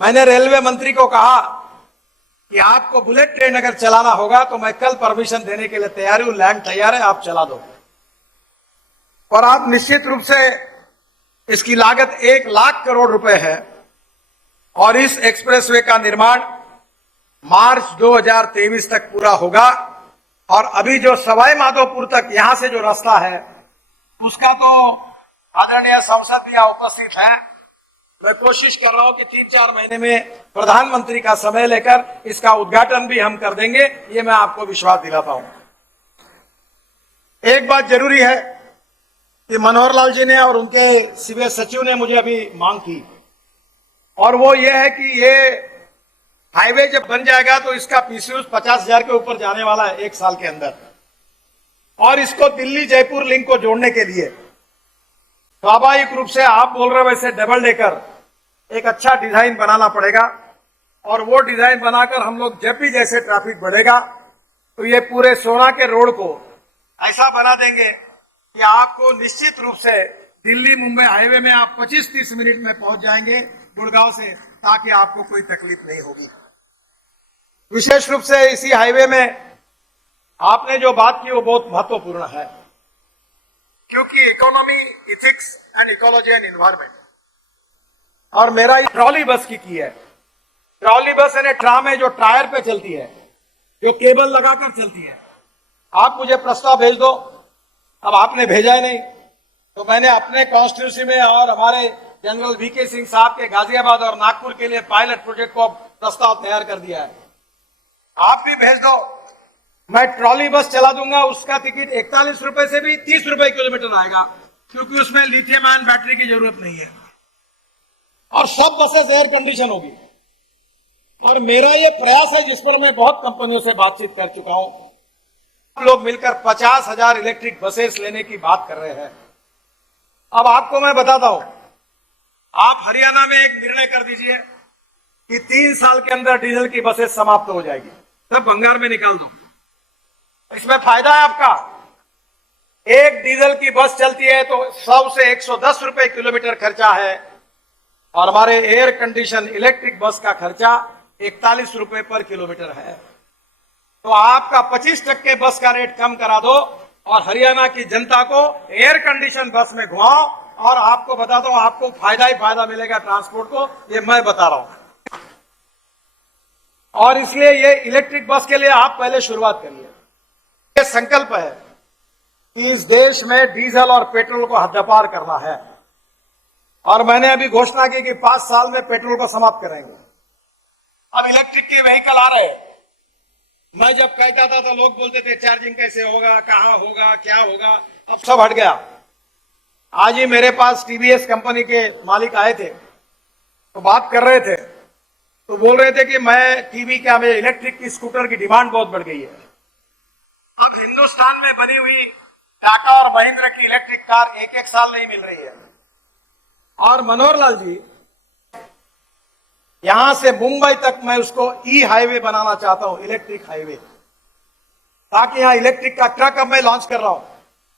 मैंने रेलवे मंत्री को कहा कि आपको बुलेट ट्रेन अगर चलाना होगा तो मैं कल परमिशन देने के लिए तैयार हूं, लैंड तैयार है, आप चला दो। और आप निश्चित रूप से इसकी लागत 1 लाख करोड़ रुपए है और इस एक्सप्रेसवे का निर्माण मार्च 2023 तक पूरा होगा। और अभी जो सवाई माधोपुर तक यहां से जो रास्ता है उसका तो आदरणीय सांसद भी यहां उपस्थित है, मैं कोशिश कर रहा हूं कि 3-4 महीने में प्रधानमंत्री का समय लेकर इसका उद्घाटन भी हम कर देंगे, ये मैं आपको विश्वास दिलाता हूं। एक बात जरूरी है कि मनोहर लाल जी ने और उनके सीबीआई सचिव ने मुझे अभी मांग की, और वो ये है कि ये हाईवे जब बन जाएगा तो इसका पीसीयू 50,000 के ऊपर जाने वाला है 1 साल के अंदर। और इसको दिल्ली जयपुर लिंक को जोड़ने के लिए स्वाभाविक रूप से आप बोल रहे वैसे डबल डेकर एक अच्छा डिजाइन बनाना पड़ेगा, और वो डिजाइन बनाकर हम लोग जब भी जैसे ट्रैफिक बढ़ेगा तो ये पूरे सोना के रोड को ऐसा बना देंगे कि आपको निश्चित रूप से दिल्ली मुंबई हाईवे में आप 25-30 मिनट में पहुंच जाएंगे गुड़गांव से, ताकि आपको कोई तकलीफ नहीं होगी। विशेष रूप से इसी हाईवे में आपने जो बात की वो बहुत महत्वपूर्ण है, क्योंकि economy, ethics and ecology and environment, और मेरा ये ट्रॉली बस की है। ट्रॉली बस यानी ट्राम है जो टायर पे चलती है, जो केबल लगाकर चलती है। आप मुझे प्रस्ताव भेज दो, अब आपने भेजा ही नहीं तो मैंने अपने कॉन्स्टिट्यूंसी में और हमारे जनरल वीके सिंह साहब के गाजियाबाद और नागपुर के लिए पायलट प्रोजेक्ट को प्रस्ताव तैयार कर दिया है। आप भी भेज दो, मैं ट्रॉली बस चला दूंगा, उसका टिकट 41 रुपए से भी 30 रुपए किलोमीटर आएगा, क्योंकि उसमें लिथियम आयन बैटरी की जरूरत नहीं है, और सब बसेस एयर कंडीशन होगी। और मेरा ये प्रयास है जिस पर मैं बहुत कंपनियों से बातचीत कर चुका हूं, आप लोग मिलकर 50,000 इलेक्ट्रिक बसेस लेने की बात कर रहे हैं। अब आपको मैं बताता हूं, आप हरियाणा में एक निर्णय कर दीजिए कि 3 साल के अंदर डीजल की बसेस समाप्त हो जाएगी, तब भंगार में निकाल दो। इसमें फायदा है आपका। एक डीजल की बस चलती है तो 100 से 110 रुपए किलोमीटर खर्चा है, और हमारे एयर कंडीशन इलेक्ट्रिक बस का खर्चा 41 रुपए पर किलोमीटर है। तो आपका 25% बस का रेट कम करा दो और हरियाणा की जनता को एयर कंडीशन बस में घुमाओ, और आपको बता दो आपको फायदा ही फायदा मिलेगा ट्रांसपोर्ट को, ये मैं बता रहा हूं। और इसलिए ये इलेक्ट्रिक बस के लिए आप पहले शुरुआत करिए। ये संकल्प है कि इस देश में डीजल और पेट्रोल को हद्दपार करना है, और मैंने अभी घोषणा की कि 5 साल में पेट्रोल को समाप्त करेंगे। अब इलेक्ट्रिक के व्हीकल आ रहे हैं। मैं जब कहता था तो लोग बोलते थे चार्जिंग कैसे होगा, कहां होगा, क्या होगा, अब सब हट गया। आज ही मेरे पास टीवीएस कंपनी के मालिक आए थे, तो बात कर रहे थे, तो बोल रहे थे कि मैं टीवी क्या, मेरे इलेक्ट्रिक की स्कूटर की डिमांड बहुत बढ़ गई है। अब हिंदुस्तान में बनी हुई टाटा और महिंद्रा की इलेक्ट्रिक कार 1-1 साल नहीं मिल रही है। और मनोहर लाल जी, यहां से मुंबई तक मैं उसको ई हाईवे बनाना चाहता हूं, इलेक्ट्रिक हाईवे, ताकि यहां इलेक्ट्रिक का ट्रक अब मैं लॉन्च कर रहा हूं।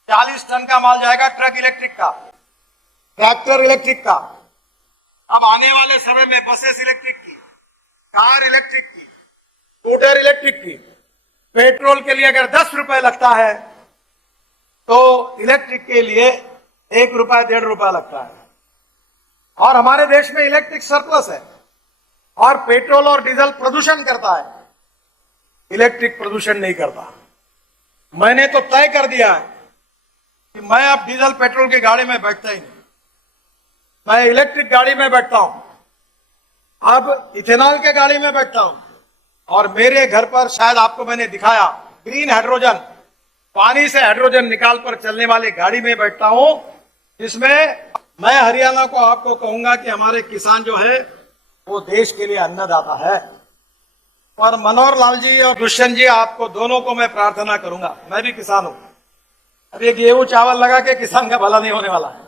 40 टन का माल जाएगा ट्रक इलेक्ट्रिक का, ट्रैक्टर इलेक्ट्रिक का। अब आने वाले समय में बसेस इलेक्ट्रिक की, कार इलेक्ट्रिक की, स्कूटर इलेक्ट्रिक की। पेट्रोल के लिए अगर 10 रुपए लगता है तो इलेक्ट्रिक के लिए 1 रुपया 1.5 रुपया लगता है। और हमारे देश में इलेक्ट्रिक सरप्लस है, और पेट्रोल और डीजल प्रदूषण करता है, इलेक्ट्रिक प्रदूषण नहीं करता। मैंने तो तय कर दिया है कि मैं अब डीजल पेट्रोल की गाड़ी में बैठता ही नहीं, मैं इलेक्ट्रिक गाड़ी में बैठता हूं। अब इथेनॉल के गाड़ी में बैठता हूं, और मेरे घर पर शायद आपको मैंने दिखाया ग्रीन हाइड्रोजन, पानी से हाइड्रोजन निकाल कर चलने वाली गाड़ी में बैठता हूं, जिसमें मैं हरियाणा को आपको कहूंगा कि हमारे किसान जो है वो देश के लिए अन्नदाता है। और मनोहर लाल जी और दुष्यंत जी, आपको दोनों को मैं प्रार्थना करूंगा, मैं भी किसान हूं। अब ये गेहूं चावल लगा के किसान का भला नहीं होने वाला है।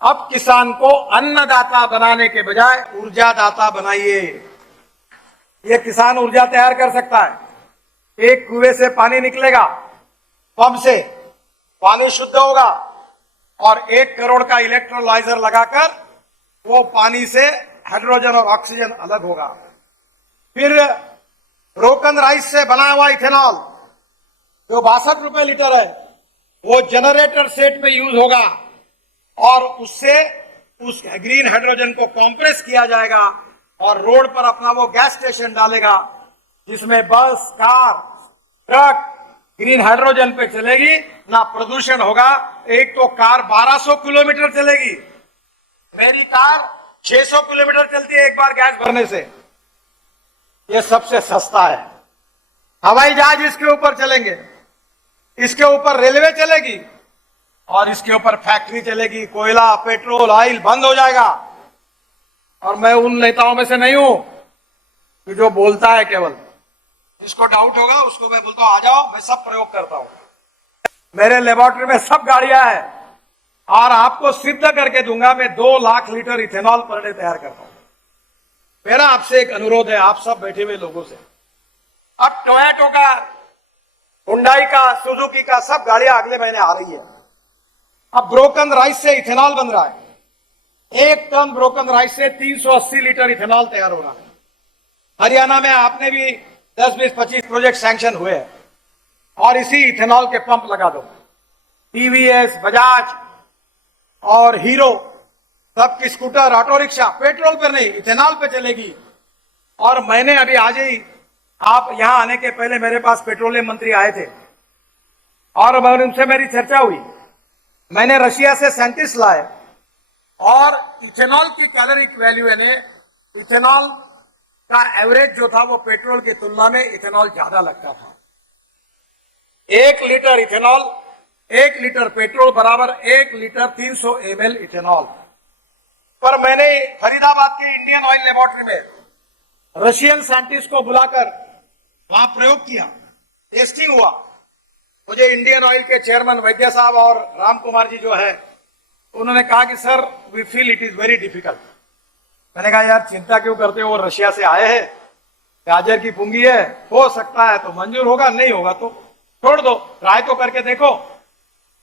अब किसान को अन्नदाता बनाने के बजाय ऊर्जादाता बनाइए। ये किसान ऊर्जा तैयार कर सकता है। एक कुएं से पानी निकलेगा, पंप से पानी शुद्ध होगा, और 1 करोड़ का इलेक्ट्रोलाइजर लगाकर वो पानी से हाइड्रोजन और ऑक्सीजन अलग होगा। फिर ब्रोकन राइस से बना हुआ इथेनॉल जो 62 रुपए लीटर है, वो जनरेटर सेट में यूज होगा और उससे उस ग्रीन हाइड्रोजन को कंप्रेस किया जाएगा और रोड पर अपना वो गैस स्टेशन डालेगा, जिसमें बस, कार, ट्रक ग्रीन हाइड्रोजन पे चलेगी, ना प्रदूषण होगा। एक तो कार 1200 किलोमीटर चलेगी, मेरी कार 600 किलोमीटर चलती है एक बार गैस भरने से। ये सबसे सस्ता है। हवाई जहाज इसके ऊपर चलेंगे, इसके ऊपर रेलवे चलेगी और इसके ऊपर फैक्ट्री चलेगी। कोयला, पेट्रोल, ऑयल बंद हो जाएगा। और मैं उन नेताओं में से नहीं हूं कि जो बोलता है केवल, जिसको डाउट होगा उसको मैं बोलता हूं आ जाओ, मैं सब प्रयोग करता हूं। मेरे लेबोरेटरी में सब गाड़ियां हैं और आपको सिद्ध करके दूंगा। मैं 2 lakh litre ethanol per day तैयार करता हूं। मेरा आपसे एक अनुरोध है, आप सब बैठे हुए लोगों से, अब टोयोटो का, हुंडई का, सुजुकी का सब गाड़ियां अगले महीने आ रही है। अब ब्रोकन राइस से इथेनॉल बन रहा है। 1 टन ब्रोकन राइस से 380 लीटर इथेनॉल तैयार हो रहा है। हरियाणा में आपने भी 10, 20, 25 प्रोजेक्ट सैंक्शन हुए हैं और इसी इथेनॉल के पंप लगा दो। टीवीएस, बजाज और हीरो सबकी स्कूटर, ऑटो रिक्शा पेट्रोल पर नहीं इथेनॉल पे चलेगी। और मैंने अभी आज ही, आप यहां आने के पहले मेरे पास पेट्रोलियम मंत्री आए थे और उनसे मेरी चर्चा हुई। मैंने रशिया से साइंटिस्ट लाए और इथेनॉल की कैलोरिक वैल्यू, यानी इथेनॉल का एवरेज जो था वो पेट्रोल की तुलना में इथेनॉल ज्यादा लगता था। 1 लीटर इथेनॉल, 1 लीटर पेट्रोल बराबर 1 लीटर 300 ml इथेनॉल। पर मैंने फरीदाबाद के इंडियन ऑयल लेबोरेटरी में रशियन साइंटिस्ट को बुलाकर वहां प्रयोग किया, टेस्टिंग हुआ। मुझे इंडियन ऑयल के चेयरमैन वैद्य साहब और राम कुमार जी जो है, उन्होंने कहा कि sir we feel it is very difficult. मैंने कहा यार चिंता क्यों करते हो, वो रशिया से आए हैं, गाजर की पुंगी है, हो सकता है तो मंजूर होगा, नहीं होगा तो छोड़ दो, ट्राई तो करके देखो।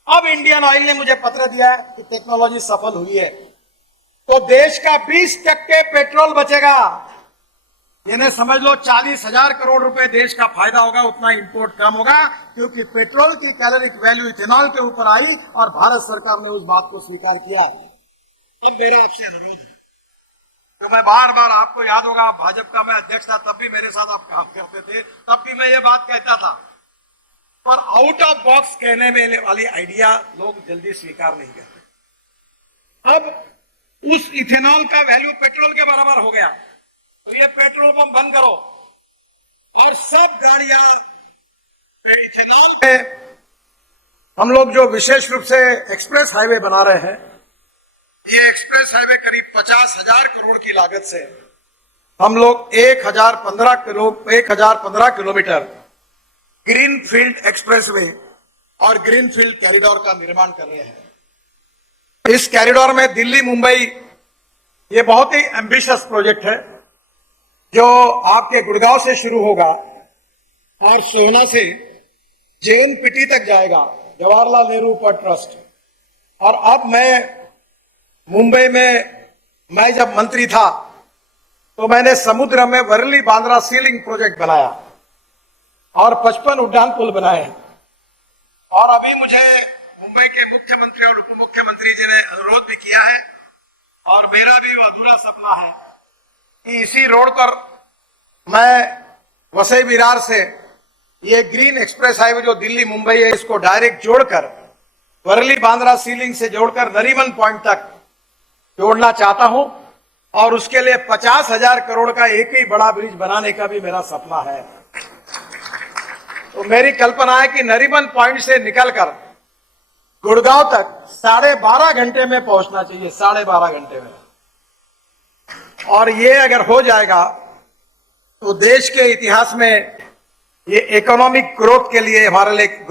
अब इंडियन ऑयल ने मुझे पत्र दिया है कि टेक्नोलॉजी सफल हुई है, तो देश का 20% पेट्रोल बचेगा। यानी समझ लो 40,000 करोड़ रुपए देश का फायदा होगा। उतना इंपोर्ट कम होगा क्योंकि पेट्रोल की कैलोरिक वैल्यू इथेनॉल के ऊपर आई और भारत सरकार ने उस बात को स्वीकार किया। अब मेरा आपसे अनुरोध है, तो मैं बार बार, आपको याद होगा भाजपा का मैं अध्यक्ष था, तब भी मेरे साथ आप काम करते थे, तब भी मैं ये बात कहता था, पर आउट ऑफ बॉक्स कहने में वाली आइडिया लोग जल्दी स्वीकार नहीं करते। अब उस इथेनॉल का वैल्यू पेट्रोल के बराबर हो गया, तो ये पेट्रोल पंप बंद करो और सब गाड़ियां इथेनॉल पे। हम लोग जो विशेष रूप से एक्सप्रेस हाईवे बना रहे हैं, ये एक्सप्रेस हाईवे करीब 50,000 करोड़ की लागत से हम लोग 1015 किलोमीटर ग्रीन फील्ड एक्सप्रेसवे और ग्रीन फील्ड कॉरिडोर का निर्माण कर रहे हैं। इस कॉरिडोर में दिल्ली मुंबई, ये बहुत ही एम्बिशियस प्रोजेक्ट है जो आपके गुड़गांव से शुरू होगा और सोहना से जेएनपीटी तक जाएगा, जवाहरलाल नेहरू पोर्ट ट्रस्ट। और अब मुंबई में मैं जब मंत्री था तो मैंने समुद्र में वर्ली बांद्रा सीलिंग प्रोजेक्ट बनाया और 55 उड्डान पुल बनाए। और अभी मुझे मुंबई के मुख्यमंत्री और उप मुख्यमंत्री जी ने अनुरोध भी किया है और मेरा भी वो अधूरा सपना है कि इसी रोड पर मैं वसई विरार से ये ग्रीन एक्सप्रेस हाईवे जो दिल्ली मुंबई है, इसको डायरेक्ट जोड़कर वर्ली बांद्रा सीलिंग से जोड़कर नरीमन पॉइंट तक जोड़ना चाहता हूं। और उसके लिए 50,000 करोड़ का एक ही बड़ा ब्रिज बनाने का भी मेरा सपना है। तो मेरी कल्पना है कि नरीमन पॉइंट से निकलकर गुड़गांव तक 12.5 घंटे में पहुंचना चाहिए, 12.5 घंटे में। और ये अगर हो जाएगा तो देश के इतिहास में ये इकोनॉमिक ग्रोथ के लिए हमारे लिए ग्रोथ